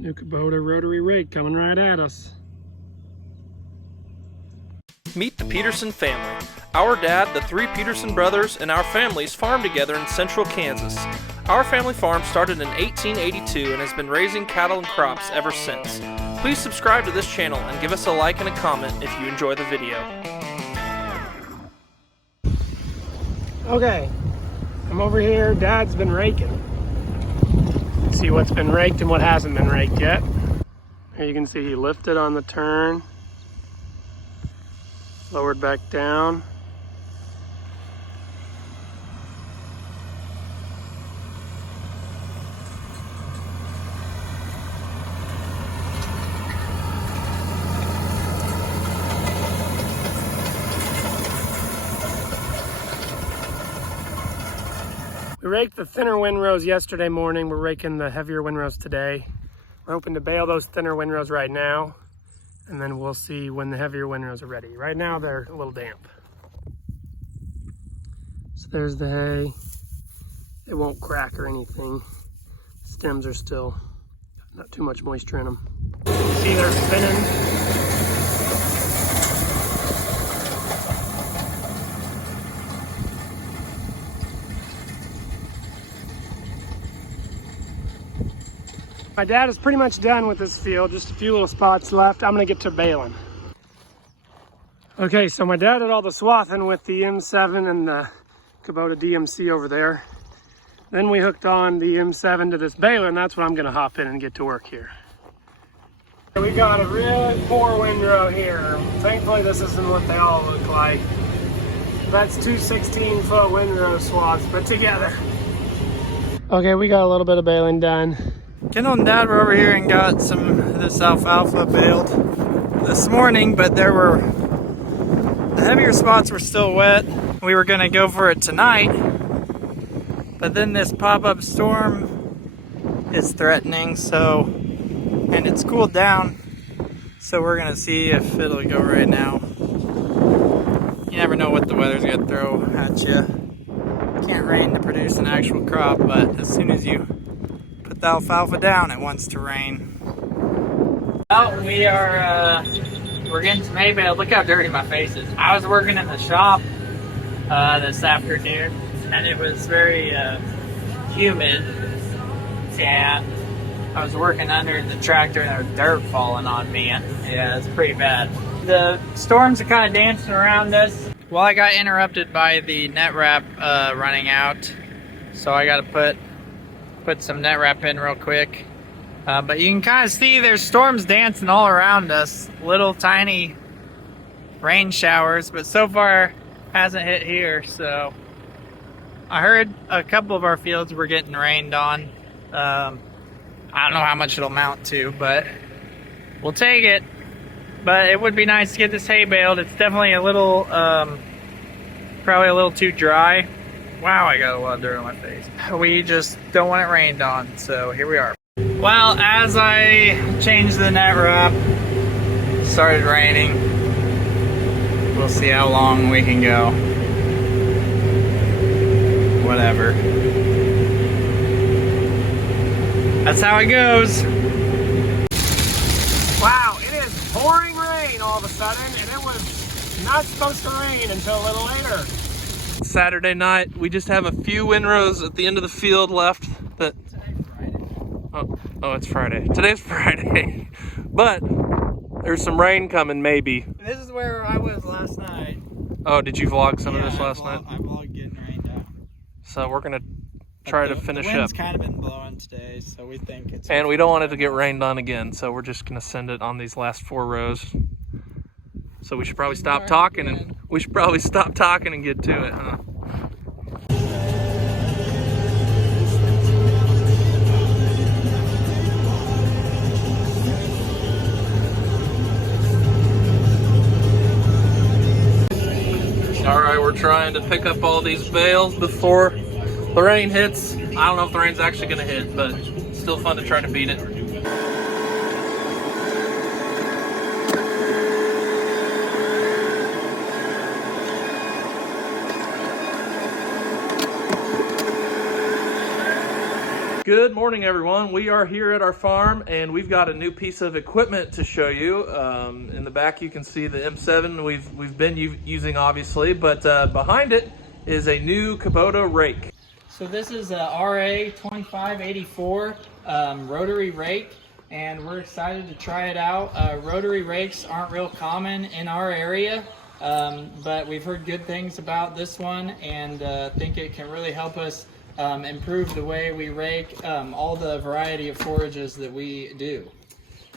New Kubota rotary rake coming right at us. Meet the Peterson family. Our dad, the three Peterson brothers, and our families farm together in central Kansas. Our family farm started in 1882 and has been raising cattle and crops ever since. Please subscribe to this channel and give us a like and a comment if you enjoy the video. Okay, I'm over here. Dad's been raking. See what's been raked and what hasn't been raked yet. Here you can see he lifted on the turn, lowered back down. We raked the thinner windrows yesterday morning. We're raking the heavier windrows today. We're hoping to bale those thinner windrows right now, and then we'll see when the heavier windrows are ready. Right now they're a little damp. So there's the hay. It won't crack or anything. Stems are still not too much moisture in them. See, they're spinning. My dad is pretty much done with this field, just a few little spots left. I'm gonna get to baling. Okay, so my dad did all the swathing with the M7 and the Kubota DMC over there. Then we hooked on the M7 to this baler, and that's what I'm gonna hop in and get to work here. We got a really poor windrow here. Thankfully, this isn't what they all look like. That's two 16-foot windrow swaths put together. Okay, we got a little bit of baling done. Kendall and Dad were over here and got some of this alfalfa baled this morning, but the heavier spots were still wet. We were gonna go for it tonight, but then this pop-up storm is threatening, and it's cooled down, so we're gonna see if it'll go right now. You never know what the weather's gonna throw at you. Can't rain to produce an actual crop, but as soon as you put the alfalfa down, it wants to rain. Well, we're getting some hay bale. Look how dirty my face is. I was working in the shop this afternoon, and it was very humid, and I was working under the tractor and there was dirt falling on me, and yeah, it's pretty bad. The storms are kind of dancing around us. Well, I got interrupted by the net wrap running out, so I gotta put some net wrap in real quick. But you can kind of see there's storms dancing all around us. Little tiny rain showers, but so far hasn't hit here. So I heard a couple of our fields were getting rained on. I don't know how much it'll amount to, but we'll take it. But it would be nice to get this hay baled. It's definitely a little, probably a little too dry. Wow, I got a lot of dirt on my face. We just don't want it rained on, so here we are. Well, as I changed the net wrap, it started raining. We'll see how long we can go. Whatever. That's how it goes. Wow, it is pouring rain all of a sudden, and it was not supposed to rain until a little later. Saturday night, we just have a few windrows at the end of the field left. That oh, it's Friday. Today's Friday, but there's some rain coming, maybe. This is where I was last night. Oh, did you vlog some of this last night? I vlogged getting rained out. So we're gonna try to finish the up. wind's kind of been blowing today, so we think it's. And we don't want it to get rained on again, so we're just gonna send it on these last 4 rows. So we should probably stop talking and get to it, huh? All right, we're trying to pick up all these bales before the rain hits. I don't know if the rain's actually gonna hit, but it's still fun to try to beat it. Good morning, everyone. We are here at our farm, and we've got a new piece of equipment to show you. In the back, you can see the M7 we've been using, obviously, but behind it is a new Kubota Rake. So this is a RA 2584 rotary rake, and we're excited to try it out. Rotary rakes aren't real common in our area, but we've heard good things about this one, and think it can really help us improve the way we rake all the variety of forages that we do.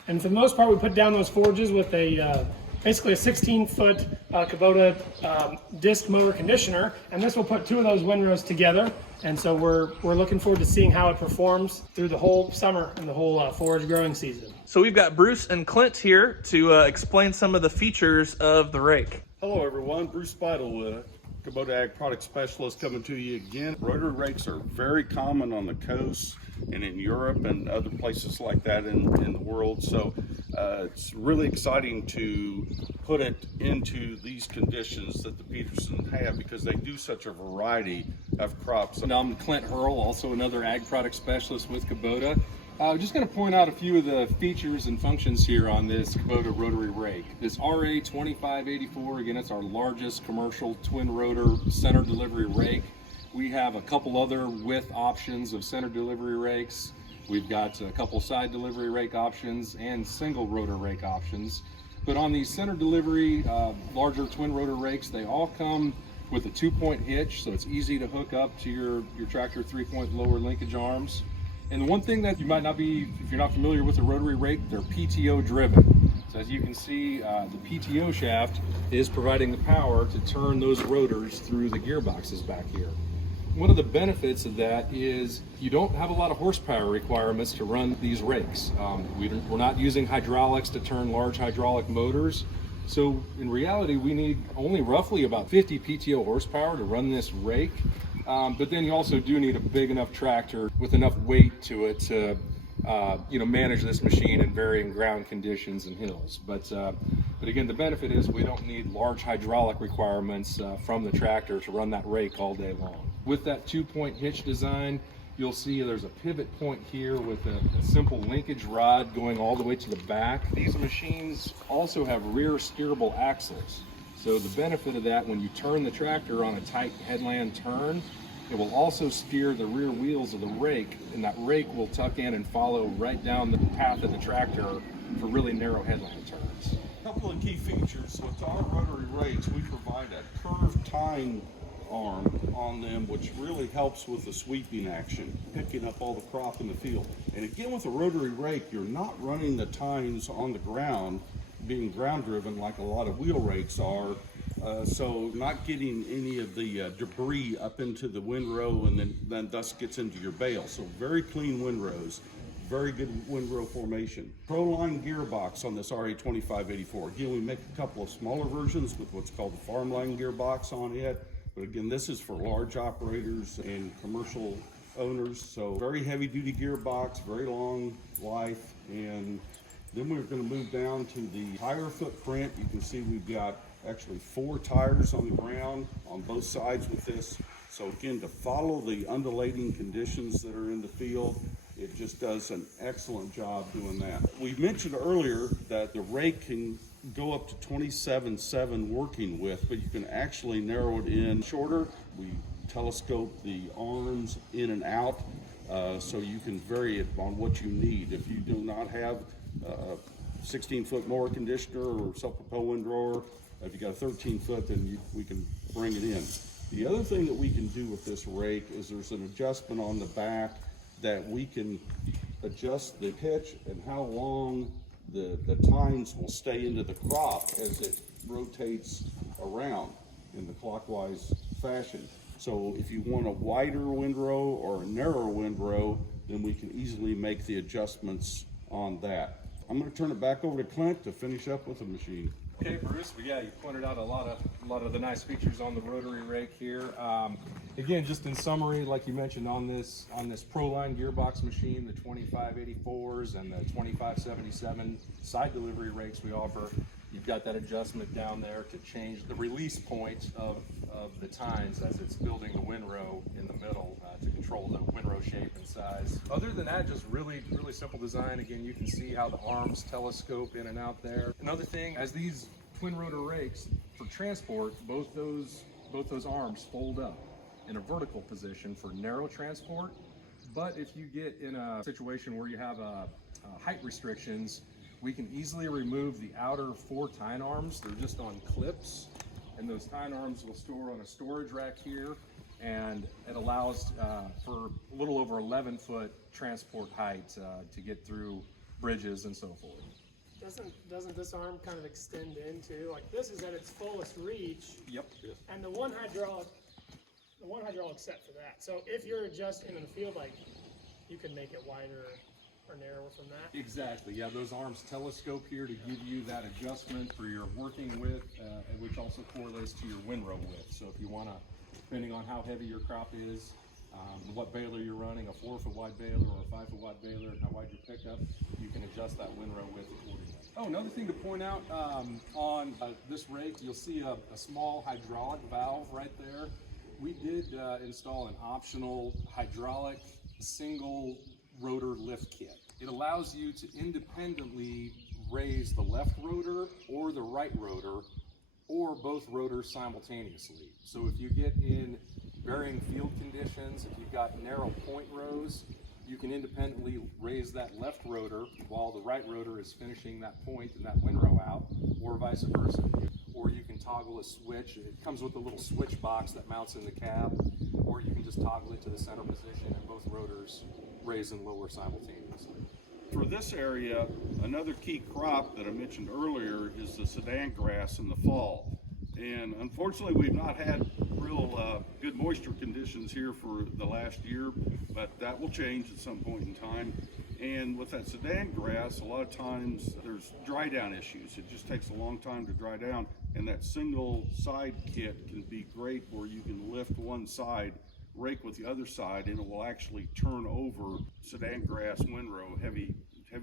And for the most part, we put down those forages with a basically a 16-foot Kubota disc mower conditioner, and this will put two of those windrows together. And so we're looking forward to seeing how it performs through the whole summer and the whole forage growing season. So we've got Bruce and Clint here to explain some of the features of the rake. Hello everyone, Bruce Speidel, Kubota Ag Product Specialist, coming to you again. Rotary rakes are very common on the coast and in Europe and other places like that in the world. So it's really exciting to put it into these conditions that the Peterson have, because they do such a variety of crops. And I'm Clint Hurl, also another Ag Product Specialist with Kubota. I'm just going to point out a few of the features and functions here on this Kubota rotary rake. This RA 2584, again, it's our largest commercial twin rotor center delivery rake. We have a couple other width options of center delivery rakes. We've got a couple side delivery rake options and single rotor rake options. But on these center delivery larger twin rotor rakes, they all come with a 2-point hitch, so it's easy to hook up to your tractor 3-point lower linkage arms. And the one thing that you might not be, if you're not familiar with a rotary rake, they're PTO driven. So as you can see, the PTO shaft is providing the power to turn those rotors through the gearboxes back here. One of the benefits of that is you don't have a lot of horsepower requirements to run these rakes. We're not using hydraulics to turn large hydraulic motors. So in reality, we need only roughly about 50 PTO horsepower to run this rake. But then you also do need a big enough tractor with enough weight to it to manage this machine in varying ground conditions and hills. But again, the benefit is we don't need large hydraulic requirements from the tractor to run that rake all day long. With that 2-point hitch design, you'll see there's a pivot point here with a simple linkage rod going all the way to the back. These machines also have rear steerable axles. So the benefit of that, when you turn the tractor on a tight headland turn, it will also steer the rear wheels of the rake, and that rake will tuck in and follow right down the path of the tractor for really narrow headland turns. A couple of key features with our rotary rakes: we provide a curved tine arm on them, which really helps with the sweeping action, picking up all the crop in the field. And again, with a rotary rake, you're not running the tines on the ground, being ground driven like a lot of wheel rakes are, so not getting any of the debris up into the windrow and then thus gets into your bale. So very clean windrows, very good windrow formation. Pro-line gearbox on this RA 2584. Again, we make a couple of smaller versions with what's called the farm line gearbox on it, but again, this is for large operators and commercial owners. So very heavy duty gearbox, very long life. And then we're going to move down to the tire footprint. You can see we've got actually 4 tires on the ground on both sides with this. So again, to follow the undulating conditions that are in the field, it just does an excellent job doing that. We mentioned earlier that the rake can go up to 27.7 working width, but you can actually narrow it in shorter. We telescope the arms in and out, so you can vary it on what you need. If you do not have a 16-foot mower conditioner or self-propelled windrower, if you got a 13-foot, then we can bring it in. The other thing that we can do with this rake is there's an adjustment on the back that we can adjust the pitch and how long the tines will stay into the crop as it rotates around in the clockwise fashion. So if you want a wider windrow or a narrower windrow, then we can easily make the adjustments on that. I'm going to turn it back over to Clint to finish up with the machine. Okay, Bruce. But yeah, you pointed out a lot of the nice features on the rotary rake here. Again, just in summary, like you mentioned, on this Pro-Line gearbox machine, the 2584s and the 2577 side delivery rakes we offer, You've got that adjustment down there to change the release point of the tines as it's building the windrow in the middle to control the windrow shape and size. Other than that, just really simple design. Again, you can see how the arms telescope in and out there. Another thing, as these twin rotor rakes for transport, both those arms fold up in a vertical position for narrow transport. But if you get in a situation where you have height restrictions, we can easily remove the outer 4 tine arms. They're just on clips, and those tine arms will store on a storage rack here, and it allows for a little over 11-foot transport height to get through bridges and so forth. Doesn't this arm kind of extend into, like this is at its fullest reach? Yep. And the one hydraulic set for that. So if you're adjusting in the field, like you can make it wider or narrower from that? Exactly, yeah, those arms telescope here to give you that adjustment for your working width, and which also correlates to your windrow width. So if you want to, depending on how heavy your crop is, what baler you're running, a 4-foot wide baler or a 5-foot wide baler, and how wide your pickup, you can adjust that windrow width accordingly. Oh, another thing to point out, on this rake, you'll see a small hydraulic valve right there. We did install an optional hydraulic single rotor lift kit. It allows you to independently raise the left rotor or the right rotor or both rotors simultaneously. So if you get in varying field conditions, if you've got narrow point rows, you can independently raise that left rotor while the right rotor is finishing that point and that windrow out, or vice versa. Or you can toggle a switch. It comes with a little switch box that mounts in the cab, or you can just toggle it to the center position and both rotors raise and lower simultaneously. For this area, another key crop that I mentioned earlier is the Sudan grass in the fall. And unfortunately, we've not had real good moisture conditions here for the last year, but that will change at some point in time. And with that Sudan grass, a lot of times there's dry down issues. It just takes a long time to dry down. And that single side kit can be great where you can lift one side, rake with the other side, and it will actually turn over Sudan grass windrow, heavy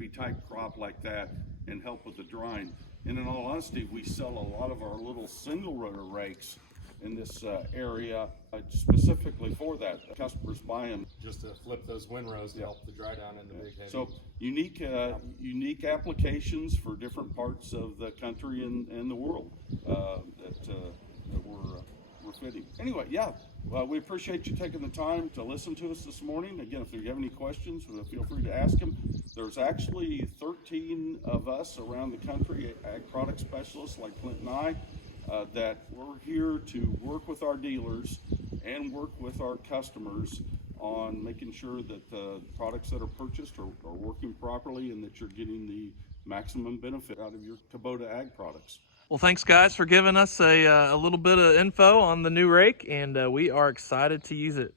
type crop like that, and help with the drying. And in all honesty, we sell a lot of our little single rotor rakes in this area specifically for that. Customers buy them Just to flip those windrows to help the dry down in the big heavy. so unique applications for different parts of the country and the world that we're fitting. Anyway, yeah, we appreciate you taking the time to listen to us this morning. Again, if you have any questions, feel free to ask them. There's actually 13 of us around the country, ag product specialists like Clint and I, that we're here to work with our dealers and work with our customers on making sure that the products that are purchased are working properly and that you're getting the maximum benefit out of your Kubota ag products. Well, thanks guys for giving us a little bit of info on the new rake, and we are excited to use it.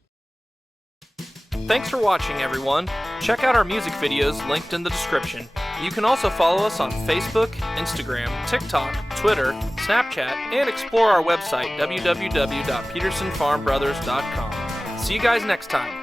Thanks for watching, everyone. Check out our music videos linked in the description. You can also follow us on Facebook, Instagram, TikTok, Twitter, Snapchat, and explore our website, www.petersonfarmbrothers.com. See you guys next time.